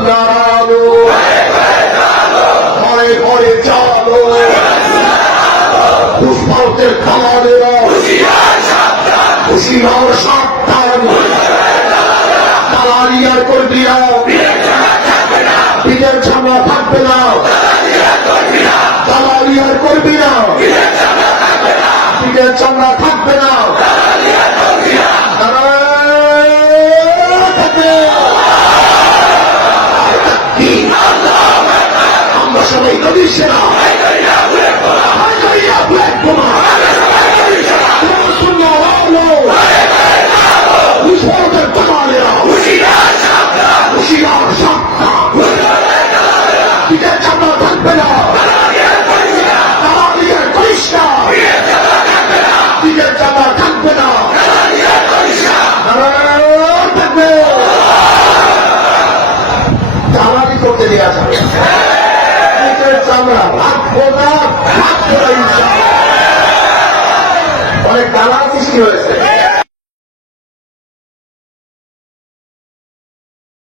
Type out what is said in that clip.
নারালো ঘরে ঘরে চালো পুষ্পাতের খামারেরা হুশিয়ার সাবধান দালালিয়ার কর্মীরা পিঠের ঝামা থাকবে না দালালিয়ার কর্মীরা পিঠের চামড়া থাকবে না আমরা সবাই নদীর সেনা থাকবে না থাকবে না থাকবে দালালি করতে দেওয়া যাবে চামড়া রাখবো না